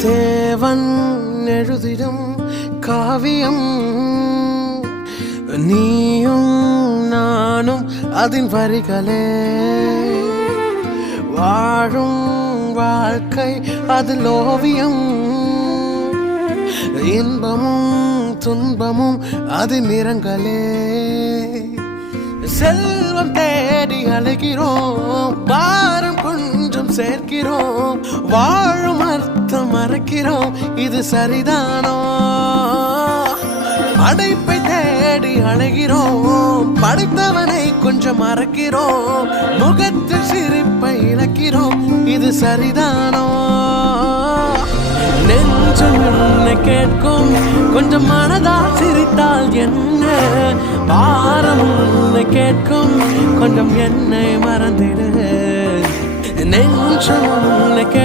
தேவன் எழுதிடும் காவியம். நீயும் நானும் அதன் வரிகளே. வாழும் வாழ்க்கை அதில் ஓவியம் இன்பமும் துன்பமும் அது நிறங்களே. செல்வம் தேடி அழைக்கிறோம் பாரம் கொஞ்சம் சேர்க்கிறோம் வாழும் அர்த்தம் மறக்கிறோம் இது சரிதானோ? அடைப்பை தேடி அழைகிறோம் படைத்தவனை கொஞ்சம் மறக்கிறோம் முகத்தில் சிரிப்பை இழக்கிறோம் இது சரிதானோ? நெஞ்சம் உன்னை கேட்கும் கொஞ்சம் மனதால் சிரித்தால் என்ன? பாரம் உன்னை கேட்கும் கொஞ்சம் என்னை மறந்திடு. நெஞ்சம் உன்னை கேட்கும்